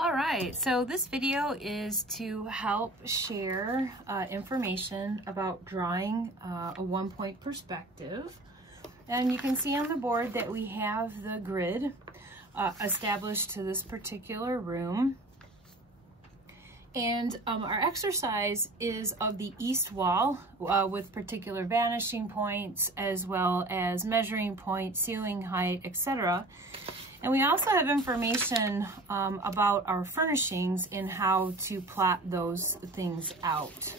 All right, so this video is to help share information about drawing a one-point perspective. And you can see on the board that we have the grid established to this particular room. And our exercise is of the east wall with particular vanishing points as well as measuring points, ceiling height, etc. And we also have information about our furnishings and how to plot those things out.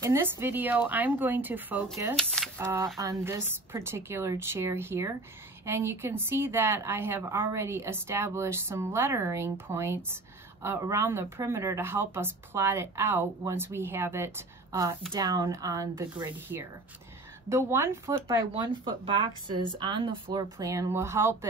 In this video, I'm going to focus on this particular chair here. And you can see that I have already established some lettering points around the perimeter to help us plot it out once we have it down on the grid here. The 1 foot by 1 foot boxes on the floor plan will help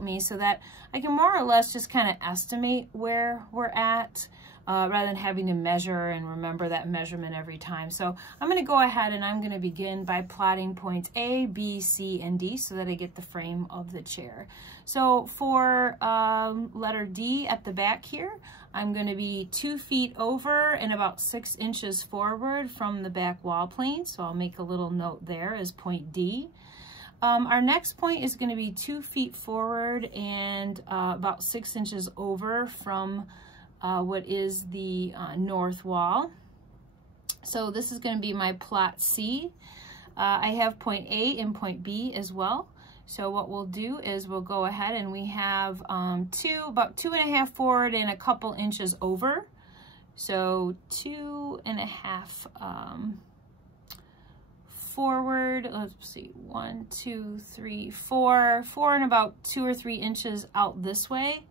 me so that I can more or less just kind of estimate where we're at rather than having to measure and remember that measurement every time. So I'm going to go ahead and I'm going to begin by plotting points A, B, C, and D so that I get the frame of the chair. So for letter D at the back here, I'm going to be 2 feet over and about 6 inches forward from the back wall plane. So I'll make a little note there as point D. Our next point is going to be 2 feet forward and about 6 inches over from what is the north wall. So this is going to be my plot C. I have point A and point B as well. So what we'll do is we'll go ahead and we have about 2.5 forward and a couple inches over. So 2.5 forward. Let's see, 1, 2, 3, 4 and about 2 or 3 inches out this way.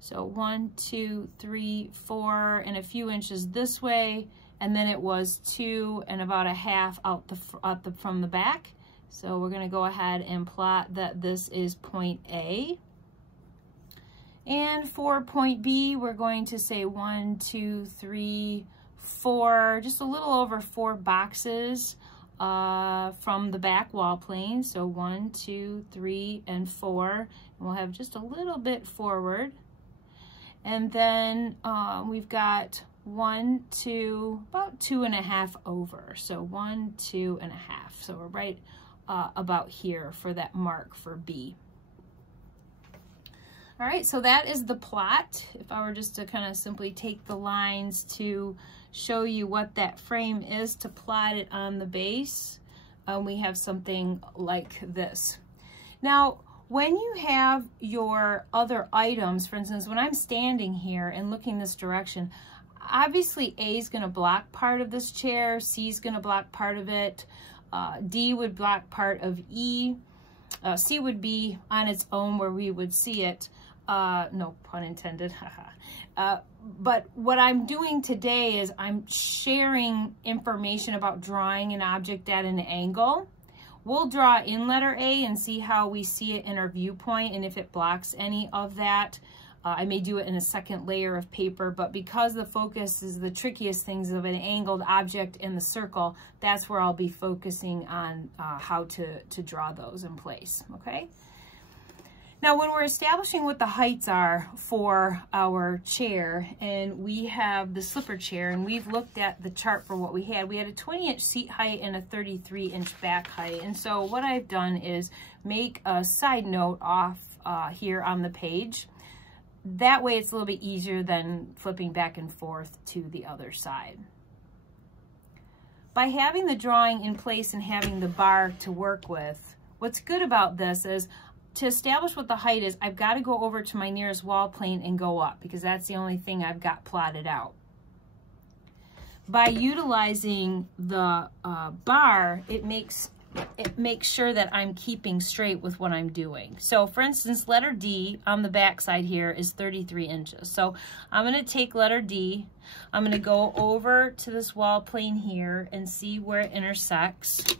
So 1, 2, 3, 4 and a few inches this way. And then it was 2 and about a half out from the back. So we're going to go ahead and plot that this is point A. And for point B, we're going to say 1, 2, 3, 4, just a little over 4 boxes from the back wall plane. So 1, 2, 3, and 4. And we'll have just a little bit forward. And then we've got 1, 2, about 2.5 over. So 1, 2.5. So we're right about here for that mark for B. All right, so that is the plot. If I were just to kind of simply take the lines to show you what that frame is to plot it on the base, we have something like this. Now, when you have your other items, for instance, when I'm standing here and looking this direction, obviously A is going to block part of this chair, C is going to block part of it, D would block part of E, C would be on its own where we would see it, no pun intended, but what I'm doing today is I'm sharing information about drawing an object at an angle. We'll draw in letter A and see how we see it in our viewpoint and if it blocks any of that. I may do it in a second layer of paper, but because the focus is the trickiest things of an angled object in the circle, that's where I'll be focusing on how to draw those in place, okay? Now, when we're establishing what the heights are for our chair, and we have the slipper chair, and we've looked at the chart for what we had a 20-inch seat height and a 33-inch back height. And so what I've done is make a side note off here on the page. That way it's a little bit easier than flipping back and forth to the other side. By having the drawing in place and having the bar to work with, what's good about this is to establish what the height is, I've got to go over to my nearest wall plane and go up because that's the only thing I've got plotted out. By utilizing the bar, it makes sure that I'm keeping straight with what I'm doing. So for instance, letter D on the back side here is 33 inches. So I'm going to take letter D, I'm going to go over to this wall plane here and see where it intersects.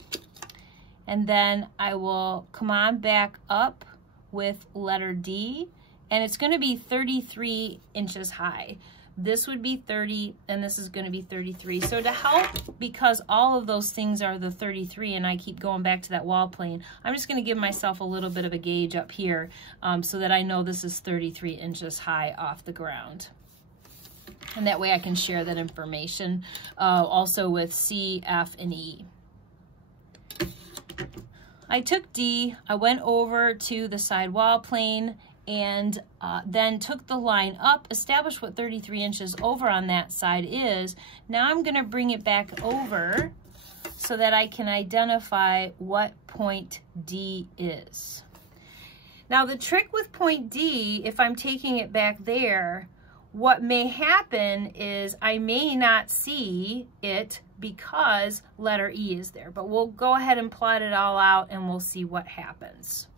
And then I will come on back up with letter D, and it's going to be 33 inches high. This would be 30, and this is going to be 33. So to help, because all of those things are the 33, and I keep going back to that wall plane, I'm just going to give myself a little bit of a gauge up here so that I know this is 33 inches high off the ground. And that way I can share that information also with C, F, and E. I took D, I went over to the side wall plane, and then took the line up, established what 33 inches over on that side is. Now I'm gonna bring it back over so that I can identify what point D is. Now the trick with point D, if I'm taking it back there, what may happen is I may not see it because letter E is there, but we'll go ahead and plot it all out and we'll see what happens.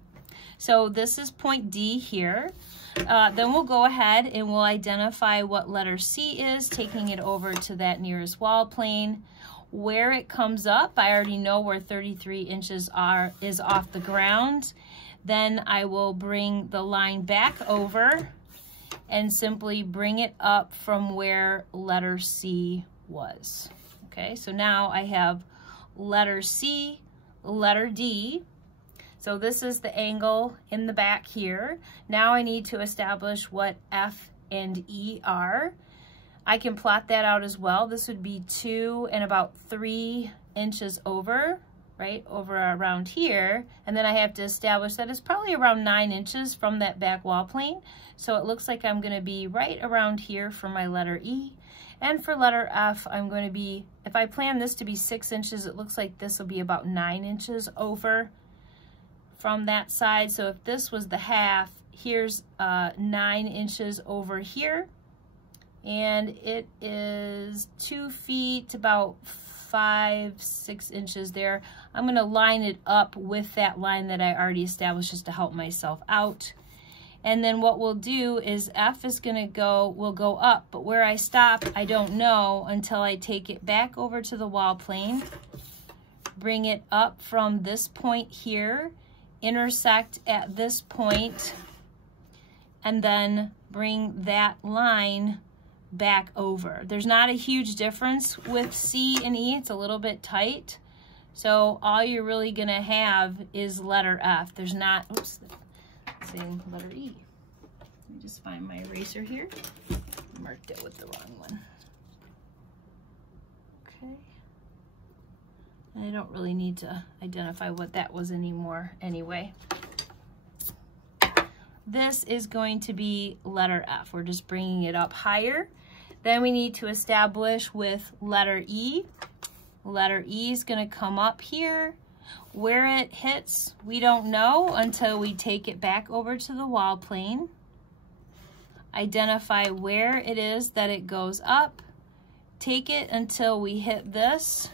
So this is point D here. Then we'll go ahead and we'll identify what letter C is, taking it over to that nearest wall plane. Where it comes up, I already know where 33 inches is off the ground. Then I will bring the line back over and simply bring it up from where letter C was. Okay, so now I have letter C, letter D. So this is the angle in the back here. Now I need to establish what F and E are. I can plot that out as well. This would be 2 and about 3 inches over, right, over around here. And then I have to establish that it's probably around 9 inches from that back wall plane. So it looks like I'm gonna be right around here for my letter E. And for letter F, I'm going to be, if I plan this to be 6 inches, it looks like this will be about 9 inches over from that side. So if this was the half, here's 9 inches over here. And it is 2 feet, about 5-6 inches there. I'm going to line it up with that line that I already established just to help myself out. And then what we'll do is F is going to go, will go up, but where I stop, I don't know until I take it back over to the wall plane, bring it up from this point here, intersect at this point, and then bring that line back over. There's not a huge difference with C and E. It's a little bit tight. So all you're really going to have is letter F. There's not, oops, saying letter E. Let me just find my eraser here. I marked it with the wrong one. Okay. And I don't really need to identify what that was anymore anyway. This is going to be letter F. We're just bringing it up higher. Then we need to establish with letter E. Letter E is going to come up here. Where it hits, we don't know until we take it back over to the wall plane. Identify where it is that it goes up. Take it until we hit this.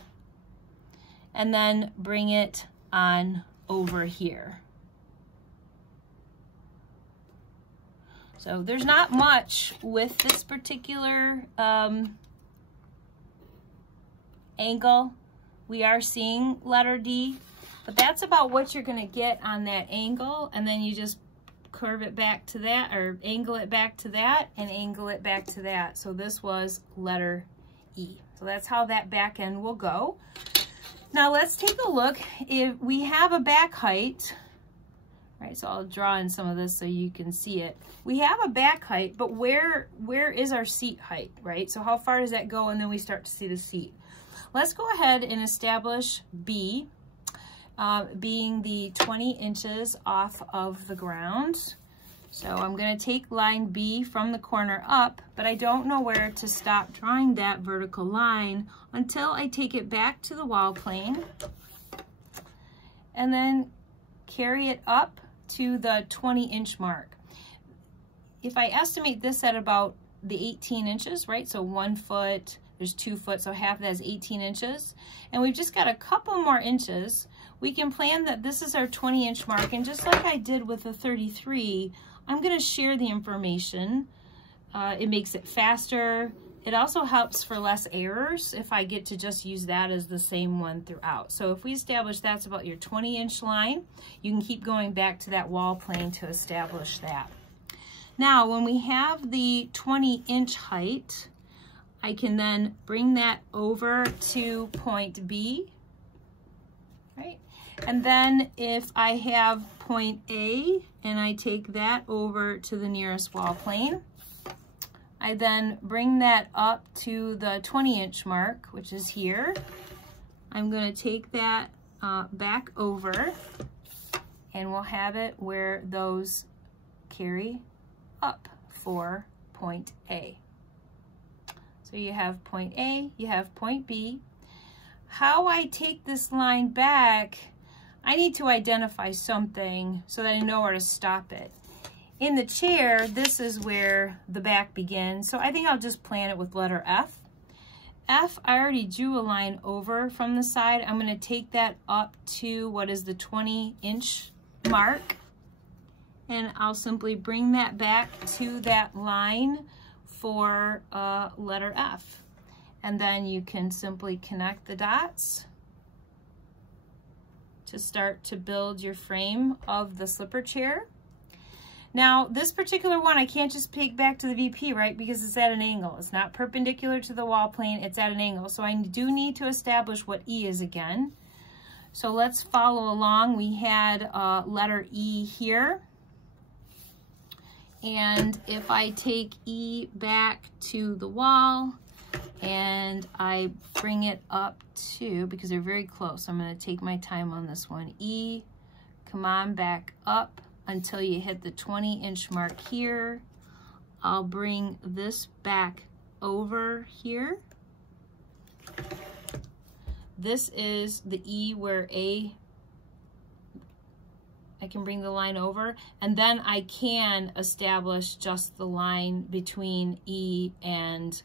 And then bring it on over here. So there's not much with this particular angle. We are seeing letter D, but that's about what you're going to get on that angle, and then you just curve it back to that, or angle it back to that, and angle it back to that. So this was letter E. So that's how that back end will go. Now let's take a look. If we have a back height, right, so I'll draw in some of this so you can see it. We have a back height, but where is our seat height, right? So how far does that go? And then we start to see the seat. Let's go ahead and establish B, being the 20 inches off of the ground. So I'm going to take line B from the corner up, but I don't know where to stop drawing that vertical line until I take it back to the wall plane and then carry it up to the 20-inch mark. If I estimate this at about the 18 inches, right? So 1 foot, there's 2 foot, so half of that is 18 inches. And we've just got a couple more inches. We can plan that this is our 20-inch mark, and just like I did with the 33, I'm going to share the information. It makes it faster. It also helps for less errors if I get to just use that as the same one throughout. So if we establish that's about your 20-inch line, you can keep going back to that wall plane to establish that. Now, when we have the 20-inch height, I can then bring that over to point B, right? And then if I have point A and I take that over to the nearest wall plane, I then bring that up to the 20-inch mark, which is here. I'm going to take that back over, and we'll have it where those carry up for point A. So you have point A, you have point B. How I take this line back, I need to identify something so that I know where to stop it. In the chair, this is where the back begins, so I think I'll just plan it with letter F. F, I already drew a line over from the side. I'm going to take that up to what is the 20-inch mark, and I'll simply bring that back to that line for letter F. And then you can simply connect the dots to start to build your frame of the slipper chair. Now, this particular one, I can't just take back to the VP, right? Because it's at an angle. It's not perpendicular to the wall plane, it's at an angle. So I do need to establish what E is again. So let's follow along. We had letter E here. And if I take E back to the wall, and I bring it up to, because they're very close, I'm going to take my time on this one. E, come on back up until you hit the 20-inch mark here. I'll bring this back over here. This is the E where I can bring the line over, and then I can establish just the line between E and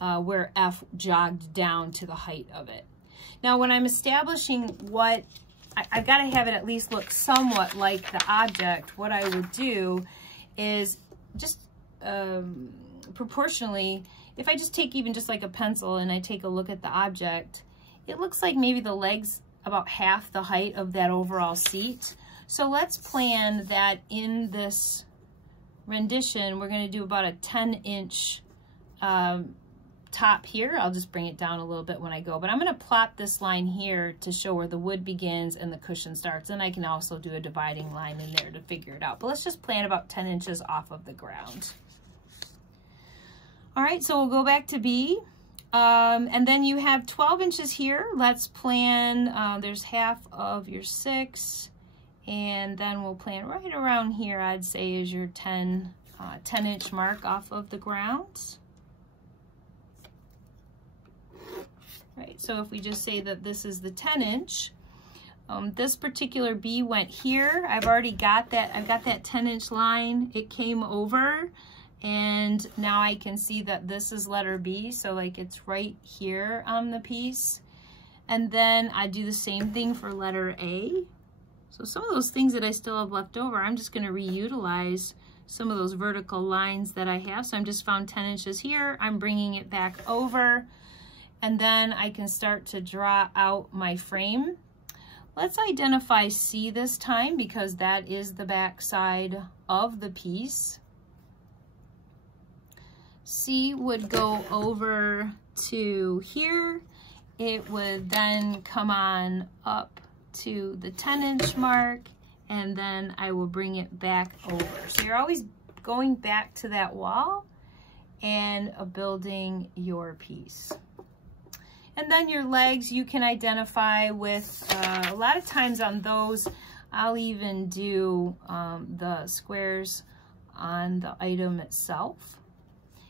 where F jogged down to the height of it. Now, when I'm establishing what, I've got to have it at least look somewhat like the object. What I would do is just proportionally, if I just take even just like a pencil and I take a look at the object, it looks like maybe the leg's about half the height of that overall seat. So let's plan that in this rendition, we're going to do about a 10-inch top here. I'll just bring it down a little bit when I go, but I'm going to plot this line here to show where the wood begins and the cushion starts, and I can also do a dividing line in there to figure it out. But let's just plan about 10 inches off of the ground. All right, so we'll go back to B, and then you have 12 inches here. Let's plan, there's half of your 6, and then we'll plan right around here, I'd say, is your 10-inch mark off of the ground. Right, so if we just say that this is the 10-inch, this particular B went here. I've already got that, I've got that 10-inch line. It came over, and now I can see that this is letter B, so like it's right here on the piece. And then I do the same thing for letter A. So some of those things that I still have left over, I'm just going to reutilize some of those vertical lines that I have. So I'm just found 10 inches here. I'm bringing it back over, and then I can start to draw out my frame. Let's identify C this time, because that is the back side of the piece. C would go over to here. It would then come on up to the 10-inch mark, and then I will bring it back over. So you're always going back to that wall and building your piece. And then your legs you can identify with, a lot of times on those, I'll even do the squares on the item itself.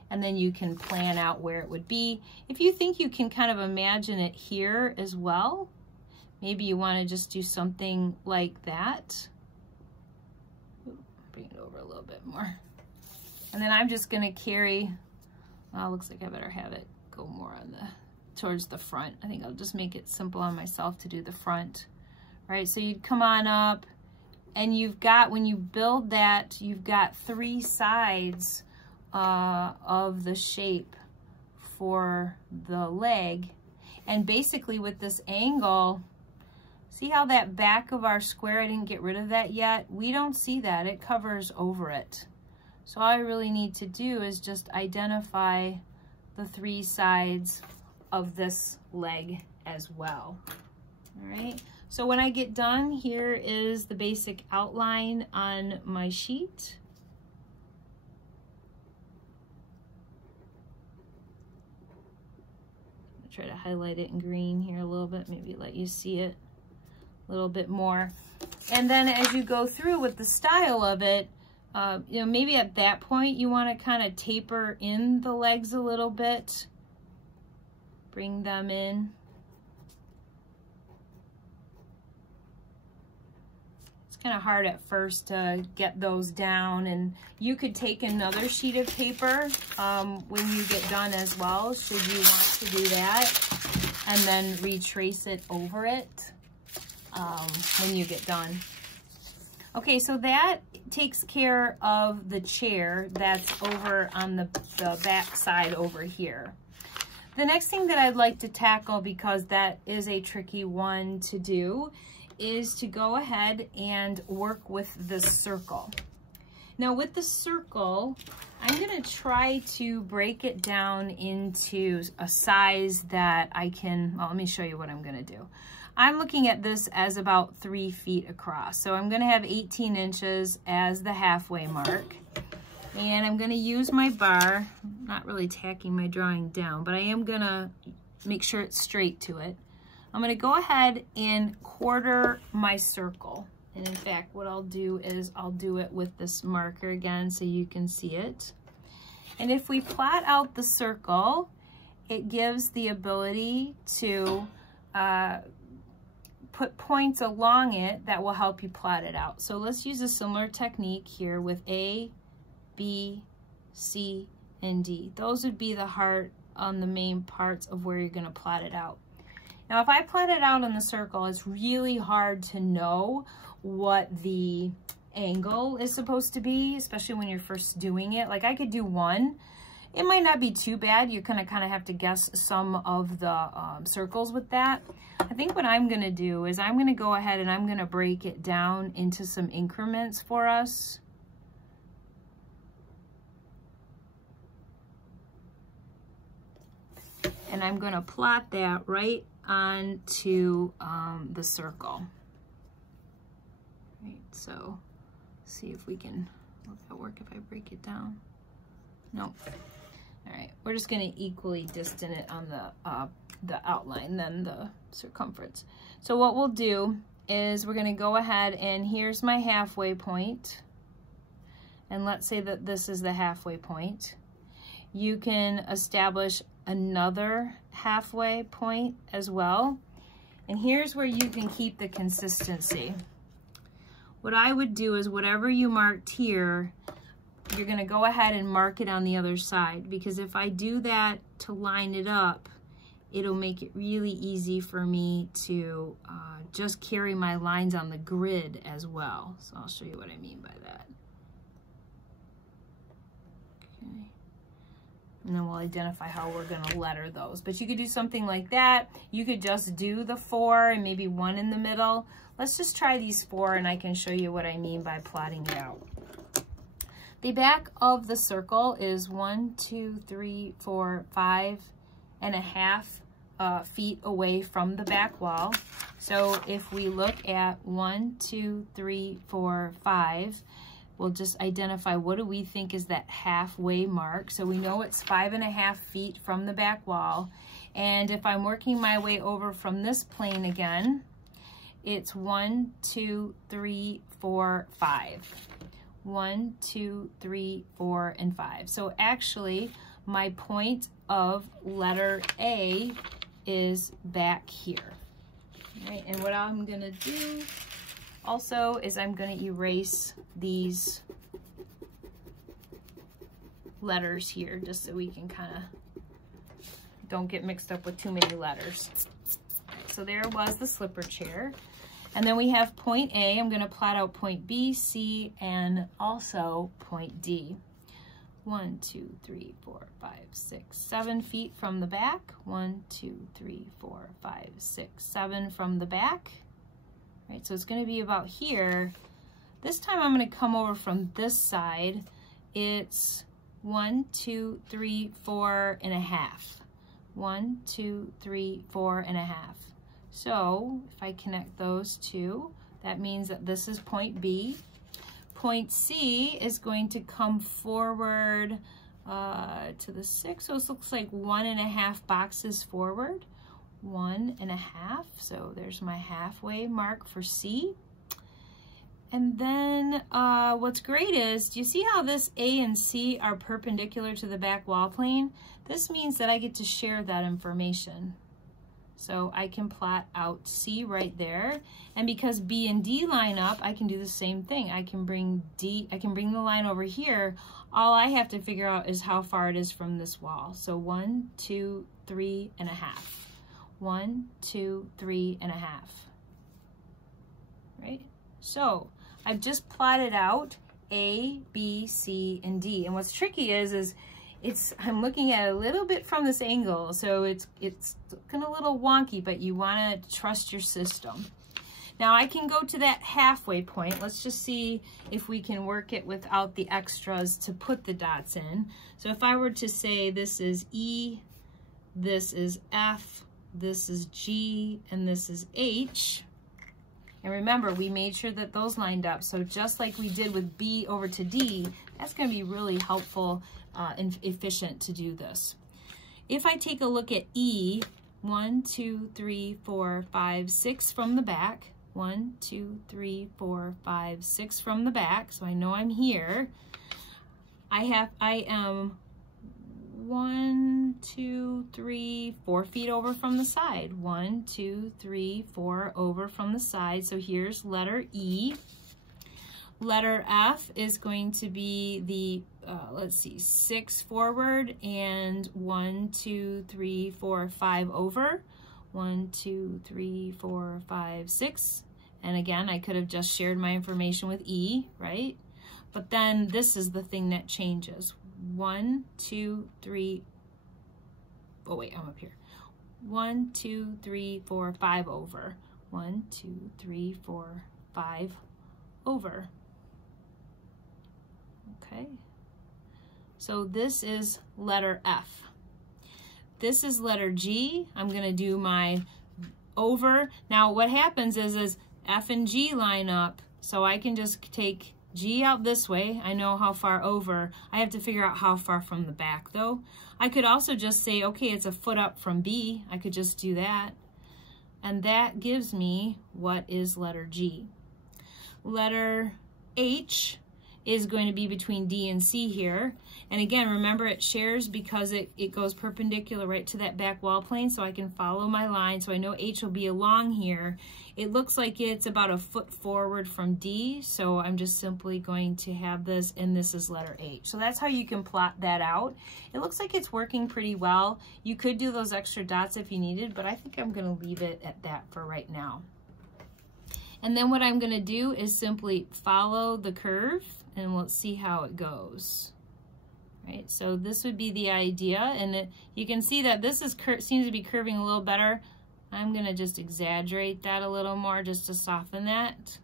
And then you can plan out where it would be. If you think you can kind of imagine it here as well, maybe you want to just do something like that. Bring it over a little bit more. And then I'm just going to carry, well, looks like I better have it go more on towards the front. I think I'll just make it simple on myself to do the front. All right, so you'd come on up, and you've got, when you build that, you've got 3 sides of the shape for the leg. And basically with this angle, see how that back of our square, I didn't get rid of that yet? We don't see that, it covers over it. So all I really need to do is just identify the 3 sides of this leg as well. All right, so when I get done, here is the basic outline on my sheet. try to highlight it in green here a little bit, maybe let you see it a little bit more. And then as you go through with the style of it, you know, maybe at that point you want to kind of taper in the legs a little bit, bring them in. It's kind of hard at first to get those down, and you could take another sheet of paper when you get done as well, should you want to do that, and then retrace it over it when you get done. Okay, so that takes care of the chair that's over on the back side over here. The next thing that I'd like to tackle, because that is a tricky one to do, is to go ahead and work with the circle. Now with the circle, I'm gonna try to break it down into a size that I can, well, let me show you what I'm gonna do. I'm looking at this as about 3 feet across. So I'm gonna have 18 inches as the halfway mark. And I'm gonna use my bar, I'm not really tacking my drawing down, but I am gonna make sure it's straight to it. I'm gonna go ahead and quarter my circle. And in fact, what I'll do is I'll do it with this marker again so you can see it. And if we plot out the circle, it gives the ability to put points along it that will help you plot it out. So let's use a similar technique here with A, B, C, and D. Those would be the heart on the main parts of where you're gonna plot it out. Now, if I plot it out on the circle, it's really hard to know what the angle is supposed to be, especially when you're first doing it. Like I could do one. It might not be too bad. You're gonna kind of have to guess some of the circles with that. I think what I'm gonna do is I'm gonna go ahead and I'm gonna break it down into some increments for us. And I'm gonna plot that right onto the circle. Right, so see if we can, will that work if I break it down? Nope. All right, we're just gonna equally distance it on the outline than the circumference. So what we'll do is we're gonna go ahead and here's my halfway point. And let's say that this is the halfway point. You can establish another halfway point as well. And here's where you can keep the consistency. What I would do is whatever you marked here, you're gonna go ahead and mark it on the other side, because if I do that to line it up, it'll make it really easy for me to just carry my lines on the grid as well. So I'll show you what I mean by that. Okay. And then we'll identify how we're gonna letter those. But you could do something like that. You could just do the 4 and maybe 1 in the middle. Let's just try these 4 and I can show you what I mean by plotting it out. The back of the circle is 1, 2, 3, 4, 5.5 feet away from the back wall. So if we look at 1, 2, 3, 4, 5, we'll just identify what do we think is that halfway mark. So we know it's 5.5 feet from the back wall. And if I'm working my way over from this plane again, it's 1, 2, 3, 4, 5. 1, 2, 3, 4, and 5. So actually, my point of letter A is back here. All right, and what I'm gonna do also is I'm gonna erase these letters here just so we can kind of don't get mixed up with too many letters. All right, so there was the slipper chair. And then we have point A. I'm going to plot out point B, C, and also point D. 1, 2, 3, 4, 5, 6, 7 feet from the back. 1, 2, 3, 4, 5, 6, 7 from the back. Right, so it's going to be about here. This time I'm going to come over from this side. It's 1, 2, 3, 4.5. 1, 2, 3, 4.5. So if I connect those two, that means that this is point B. Point C is going to come forward to the 6. So this looks like 1.5 boxes forward. 1.5. So there's my halfway mark for C. And then what's great is, do you see how this A and C are perpendicular to the back wall plane? This means that I get to share that information. So I can plot out C right there. And because B and D line up, I can do the same thing. I can bring the line over here. All I have to figure out is how far it is from this wall. So 1, 2, 3.5. 1, 2, 3.5. Right? So I've just plotted out A, B, C, and D. And what's tricky is I'm looking at it a little bit from this angle, so it's looking a little wonky, but you want to trust your system. Now I can go to that halfway point. Let's just see if we can work it without the extras to put the dots in. So if I were to say this is E, this is F, this is G, and this is H. And remember, we made sure that those lined up. So just like we did with B over to D, that's going to be really helpful and efficient to do this. If I take a look at E, 1, 2, 3, 4, 5, 6 from the back. 1, 2, 3, 4, 5, 6 from the back. So I know I'm here. I am 1, 2, 3, 4 feet over from the side. 1, 2, 3, 4 over from the side. So here's letter E. Letter F is going to be the, let's see, 6 forward and 1, 2, 3, 4, 5 over. 1, 2, 3, 4, 5, 6. And again, I could have just shared my information with E, right? But then this is the thing that changes. 1, 2, 3, oh wait, I'm up here. 1, 2, 3, 4, 5 over. 1, 2, 3, 4, 5 over. Okay. So this is letter F. This is letter G. I'm going to do my over. Now what happens is F and G line up, so I can just take G out this way. I know how far over. I have to figure out how far from the back though. I could also just say, okay, it's a foot up from B. I could just do that. And that gives me what is letter G. Letter H is going to be between D and C here. And again, remember it shares because it goes perpendicular right to that back wall plane, so I can follow my line. So I know H will be along here. It looks like it's about a foot forward from D, so I'm just simply going to have this, and this is letter H. So that's how you can plot that out. It looks like it's working pretty well. You could do those extra dots if you needed, but I think I'm going to leave it at that for right now. And then what I'm going to do is simply follow the curve, and we'll see how it goes. Right, so this would be the idea, and you can see that this is seems to be curving a little better. I'm going to just exaggerate that a little more just to soften that.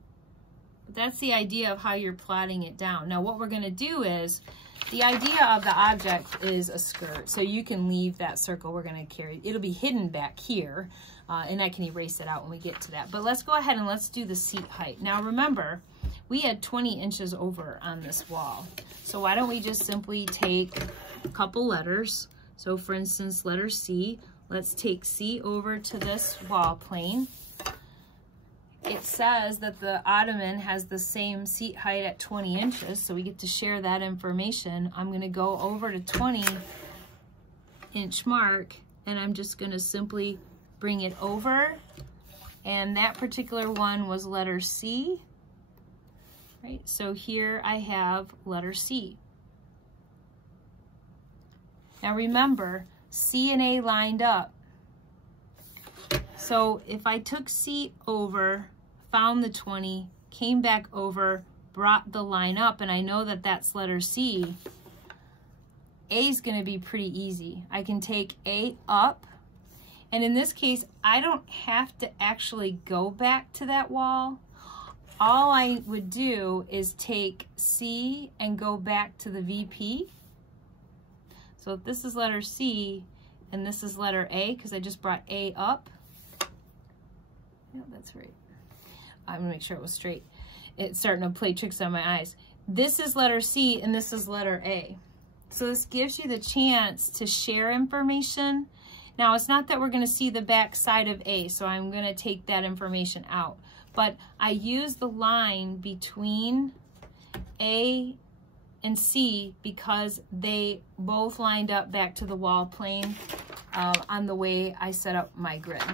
But that's the idea of how you're plotting it down. Now what we're going to do is, the idea of the object is a skirt, so you can leave that circle we're going to carry. It'll be hidden back here, and I can erase it out when we get to that. But let's go ahead and let's do the seat height. Now remember, we had 20 inches over on this wall. So why don't we just simply take a couple letters. So for instance, letter C. Let's take C over to this wall plane. It says that the ottoman has the same seat height at 20 inches, so we get to share that information. I'm going to go over to 20-inch mark, and I'm just going to simply bring it over. And that particular one was letter C. Right, so here I have letter C. Now remember, C and A lined up. So if I took C over, found the 20, came back over, brought the line up, and I know that that's letter C, A is going to be pretty easy. I can take A up, and in this case, I don't have to actually go back to that wall. All I would do is take C and go back to the VP. So if this is letter C and this is letter A, because I just brought A up. Yeah, that's right. I'm gonna make sure it was straight. It's starting to play tricks on my eyes. This is letter C and this is letter A. So this gives you the chance to share information. Now, it's not that we're going to see the back side of A, so I'm going to take that information out. But I use the line between A and C because they both lined up back to the wall plane on the way I set up my grid.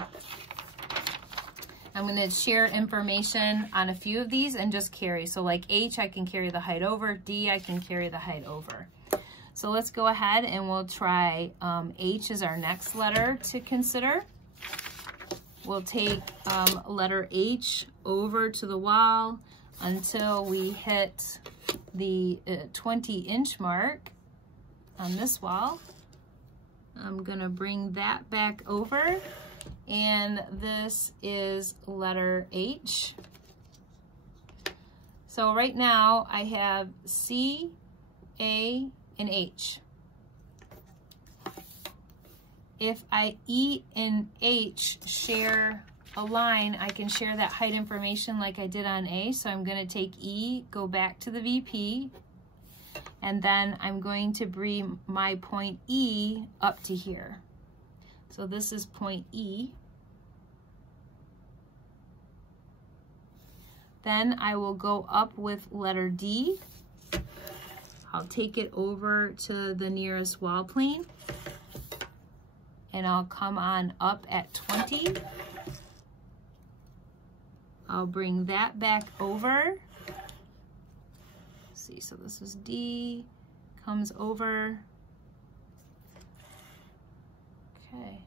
I'm going to share information on a few of these and just carry. So like H, I can carry the height over. D, I can carry the height over. So let's go ahead and we'll try H as our next letter to consider. We'll take letter H over to the wall until we hit the 20-inch mark on this wall. I'm going to bring that back over, and this is letter H. So right now I have C, A, and H. If E and H share a line, I can share that height information like I did on A. So I'm going to take E, go back to the VP, and then I'm going to bring my point E up to here. So this is point E. Then I will go up with letter D. I'll take it over to the nearest wall plane, and I'll come on up at 20. I'll bring that back over. Let's see, so this is D, comes over. Okay,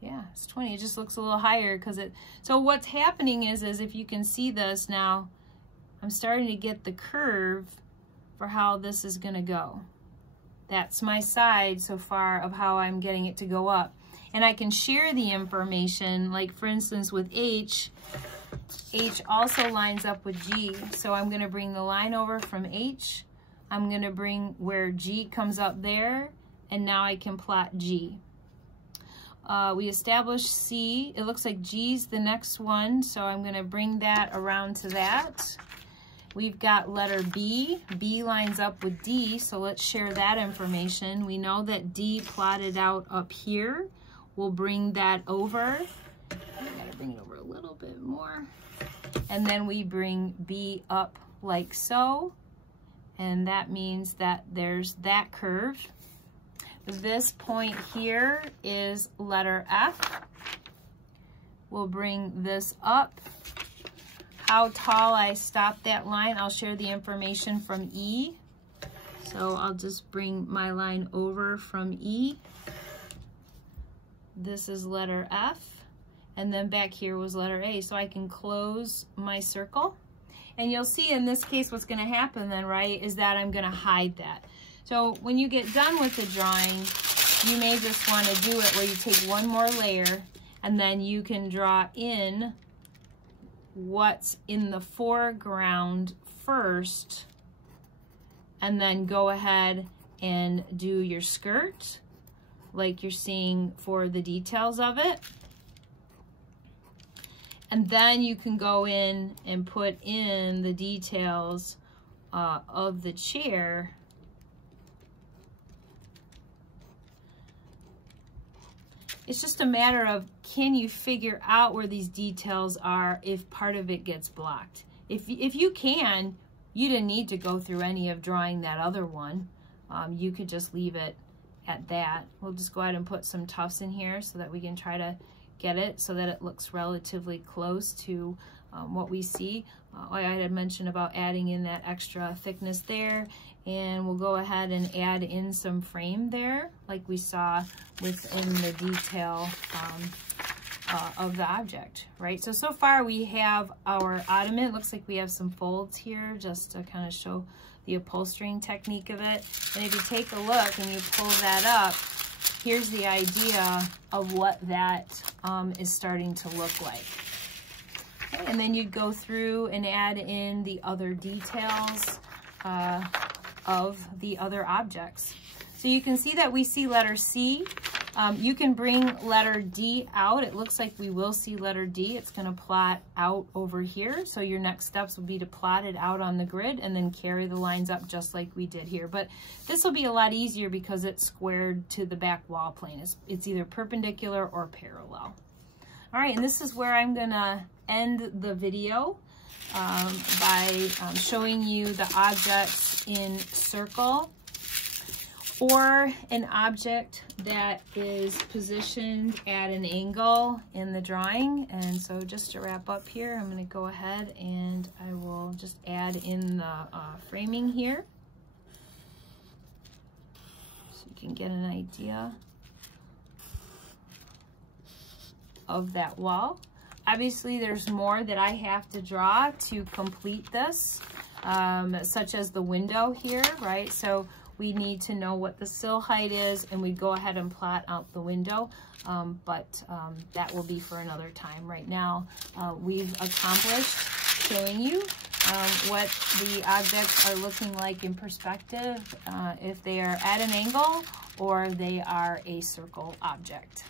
yeah, it's 20. It just looks a little higher because so what's happening is if you can see this now, I'm starting to get the curve for how this is gonna go. That's my side so far of how I'm getting it to go up. And I can share the information, like for instance with H also lines up with G. So I'm gonna bring the line over from H. I'm gonna bring where G comes up there, and now I can plot G. We established C. It looks like G's the next one, so I'm gonna bring that around to that. We've got letter B. B lines up with D, so let's share that information. We know that D plotted out up here. We'll bring that over. I gotta bring it over a little bit more. And then we bring B up like so. And that means that there's that curve. This point here is letter F. We'll bring this up. How tall I stop that line, I'll share the information from E. So I'll just bring my line over from E. This is letter F. And then back here was letter A. So I can close my circle. And you'll see in this case what's going to happen then, right, is that I'm going to hide that. So when you get done with the drawing, you may just want to do it where you take one more layer and then you can draw in what's in the foreground first, and then go ahead and do your skirt like you're seeing for the details of it. And then you can go in and put in the details of the chair. It's just a matter of, can you figure out where these details are if part of it gets blocked? If you can, you didn't need to go through any of drawing that other one. You could just leave it at that. We'll just go ahead and put some tufts in here so that we can try to get it so that it looks relatively close to what we see. I had mentioned about adding in that extra thickness there, and we'll go ahead and add in some frame there like we saw within the detail of the object, right? So far we have our ottoman. It looks like we have some folds here just to kind of show the upholstering technique of it. And if you take a look and you pull that up, here's the idea of what that is starting to look like. Okay, and then you'd go through and add in the other details of the other objects. So you can see that we see letter C You can bring letter D out. It looks like we will see letter D. It's going to plot out over here. So your next steps will be to plot it out on the grid and then carry the lines up just like we did here. But this will be a lot easier because it's squared to the back wall plane. It's either perpendicular or parallel. All right, and this is where I'm going to end the video by showing you the objects in circle, or an object that is positioned at an angle in the drawing. And so just to wrap up here, I'm going to go ahead and I will just add in the framing here so you can get an idea of that wall. Obviously, there's more that I have to draw to complete this, such as the window here, right? So we need to know what the sill height is, and we go ahead and plot out the window, but that will be for another time. Right now, we've accomplished showing you what the objects are looking like in perspective, if they are at an angle or they are a circle object.